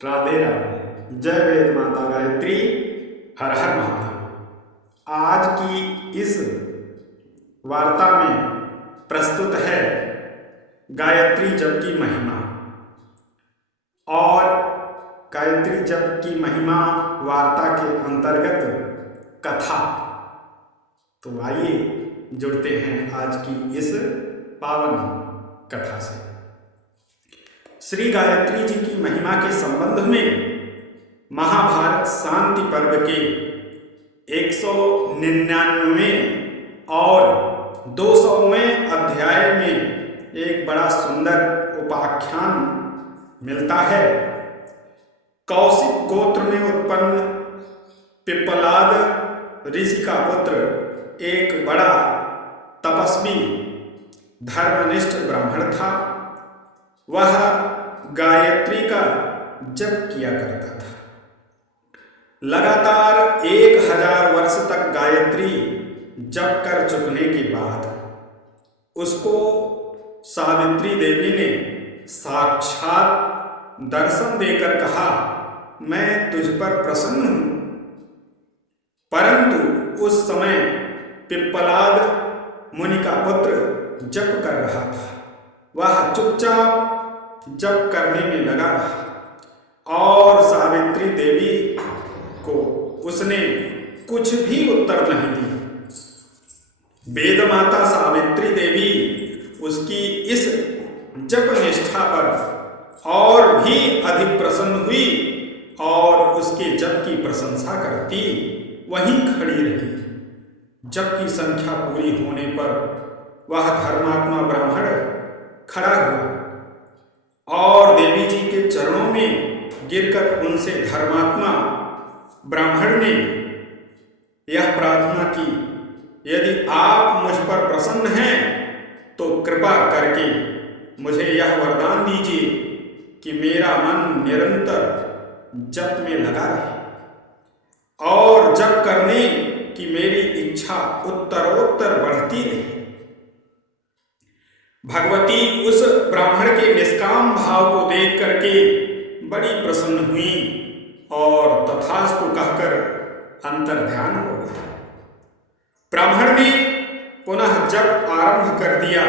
राधे राधे। जय वेद माता गायत्री। हर हर महादेव। आज की इस वार्ता में प्रस्तुत है गायत्री जप की महिमा। और गायत्री जप की महिमा वार्ता के अंतर्गत कथा। तो आइए जुड़ते हैं आज की इस पावन कथा से। श्री गायत्री जी की महिमा के संबंध में महाभारत शांति पर्व के 199वें और 200वें अध्याय में एक बड़ा सुंदर उपाख्यान मिलता है। कौशिक गोत्र में उत्पन्न पिप्पलाद ऋषि का पुत्र एक बड़ा तपस्वी धर्मनिष्ठ ब्राह्मण था। वह गायत्री का जप किया करता था। लगातार 1000 वर्ष तक गायत्री जप कर चुकने के बाद उसको सावित्री देवी ने साक्षात दर्शन देकर कहा, मैं तुझ पर प्रसन्न हूं। परंतु उस समय पिप्पलाद मुनि का पुत्र जप कर रहा था। वह चुपचाप जप करने में लगा रहा और सावित्री देवी को उसने कुछ भी उत्तर नहीं दिया। वेद माता सावित्री देवी उसकी इस जप निष्ठा पर और भी अधिक प्रसन्न हुई और उसके जप की प्रशंसा करती वहीं खड़ी रही। जप की संख्या पूरी होने पर वह धर्मात्मा ब्राह्मण खड़ा हुआ और देवी जी के चरणों में गिरकर उनसे धर्मात्मा ब्राह्मण ने यह प्रार्थना की, यदि आप मुझ पर प्रसन्न हैं तो कृपा करके मुझे यह वरदान दीजिए कि मेरा मन निरंतर जप में लगा रहे और जप करने की मेरी इच्छा उत्तरोत्तर बढ़ती रहे। भगवती उस ब्राह्मण के निष्काम भाव को देख करके बड़ी प्रसन्न हुई और तथास्तु कहकर अंतर्ध्यान हो गया। ब्राह्मण ने पुनः जप आरंभ कर दिया।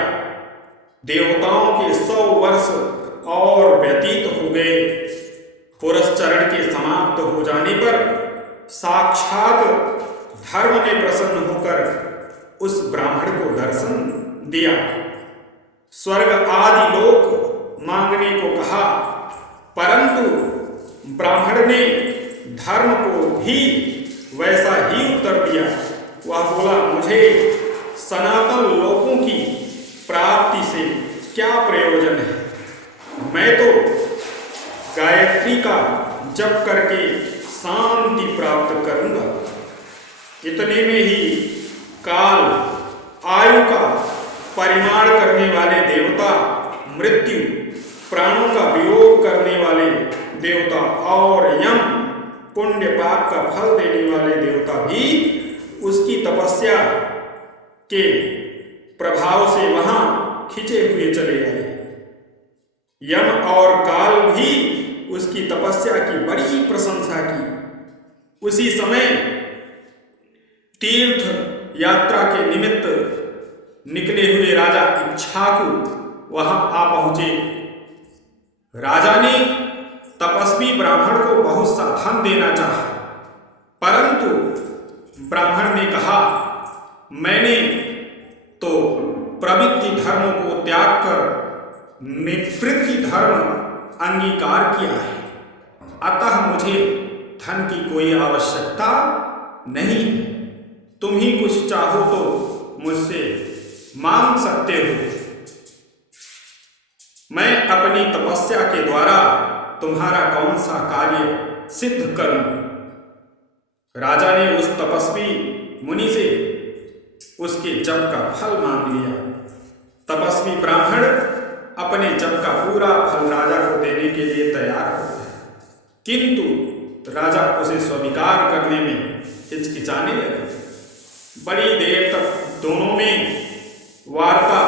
देवताओं के 100 वर्ष और व्यतीत हो गए। पुरस्चरण के समाप्त हो जाने पर साक्षात धर्म ने प्रसन्न होकर उस ब्राह्मण को दर्शन दिया। स्वर्ग आदि लोक मांगने को कहा, परंतु ब्राह्मण ने धर्म को भी वैसा ही उत्तर दिया। वह बोला, मुझे सनातन लोकों की प्राप्ति से क्या प्रयोजन है। मैं तो गायत्री का जप करके शांति प्राप्त करूंगा। इतने में ही काल आयु का परिमाण करने वाले देवता, मृत्यु प्राणों का वियोग करने वाले देवता और यम पुण्य पाप का फल देने वाले देवता भी उसकी तपस्या के प्रभाव से वहां खिंचे हुए चले गए। यम और काल भी उसकी तपस्या की बड़ी प्रशंसा की। उसी समय तीर्थ यात्रा के निमित्त निकले हुए राजा इक्ष्वाकु वहां आ पहुंचे। राजा ने तपस्वी ब्राह्मण को बहुत सा धन देना चाहा, परंतु ब्राह्मण ने कहा, मैंने तो प्रवृत्ति धर्म को त्याग कर निवृत्ति धर्म अंगीकार किया है, अतः मुझे धन की कोई आवश्यकता नहीं। तुम ही कुछ चाहो तो मुझसे मांग सकते हो। मैं अपनी तपस्या के द्वारा तुम्हारा कौन सा कार्य सिद्ध करूं। राजा ने उस तपस्वी मुनि से उसके जप का फल मांग लिया। तपस्वी ब्राह्मण अपने जप का पूरा फल राजा को देने के लिए तैयार हो गया, किंतु राजा उसे स्वीकार करने में हिचकिचाने लगे। बड़ी देर तक दोनों में वार्ता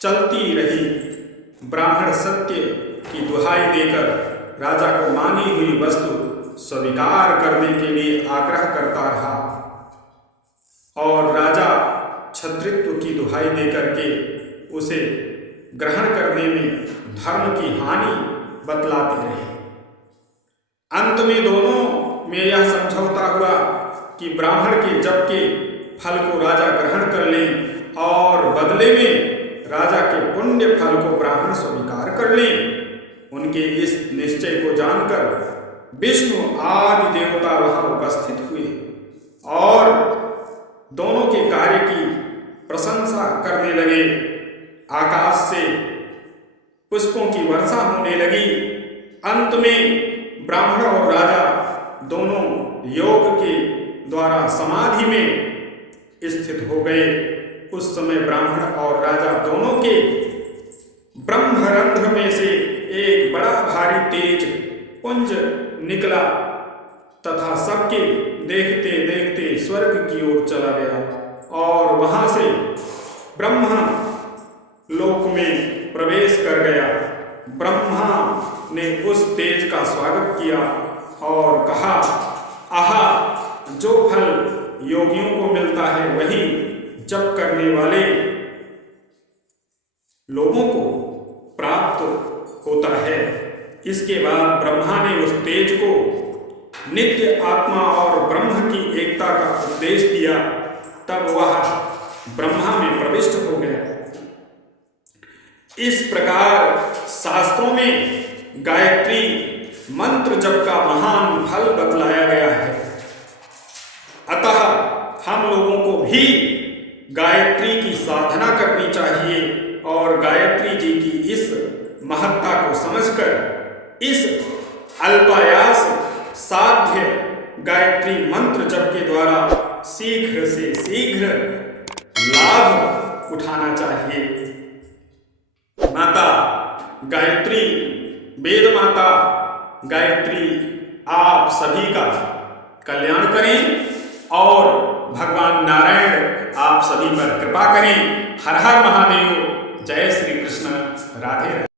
चलती रही। ब्राह्मण सत्य की दुहाई देकर राजा को मांगी हुई वस्तु स्वीकार करने के लिए आग्रह करता रहा और राजा क्षत्रित्व की दुहाई देकर के उसे ग्रहण करने में धर्म की हानि बतलाते रहे। अंत में दोनों में यह समझौता हुआ कि ब्राह्मण के जप के फल को राजा ग्रहण कर लें और बदले में राजा के पुण्य फल को ब्राह्मण स्वीकार कर लें। उनके इस निश्चय को जानकर विष्णु आदि देवता वहां उपस्थित हुए और दोनों के कार्य की प्रशंसा करने लगे। आकाश से पुष्पों की वर्षा होने लगी। अंत में ब्राह्मण और राजा दोनों योग के द्वारा समाधि में स्थित हो गए। उस समय ब्राह्मण और राजा दोनों के ब्रह्मरंध्र में से एक बड़ा भारी तेज पुंज निकला तथा सबके देखते देखते स्वर्ग की ओर चला गया और वहां से ब्रह्मा लोक में प्रवेश कर गया। ब्रह्मा ने उस तेज का स्वागत किया और कहा, आहा, जो फल योगियों को मिलता है वही जप करने वाले लोगों को प्राप्त होता है। इसके बाद ब्रह्मा ने उस तेज को नित्य आत्मा और ब्रह्म की एकता का उपदेश दिया। तब वह ब्रह्मा में प्रविष्ट हो गया। इस प्रकार शास्त्रों में गायत्री मंत्र जप का महान फल बतलाया गया है। अतः हम लोगों को भी गायत्री की साधना करनी चाहिए और गायत्री जी की इस महत्ता को समझकर इस अल्पायास साध्य गायत्री मंत्र जप के द्वारा शीघ्र से शीघ्र लाभ उठाना चाहिए। माता गायत्री, वेद माता गायत्री आप सभी का कल्याण करें और भगवान नारायण आप सभी पर कृपा करें। हर हर महादेव। जय श्री कृष्ण। राधे राधे।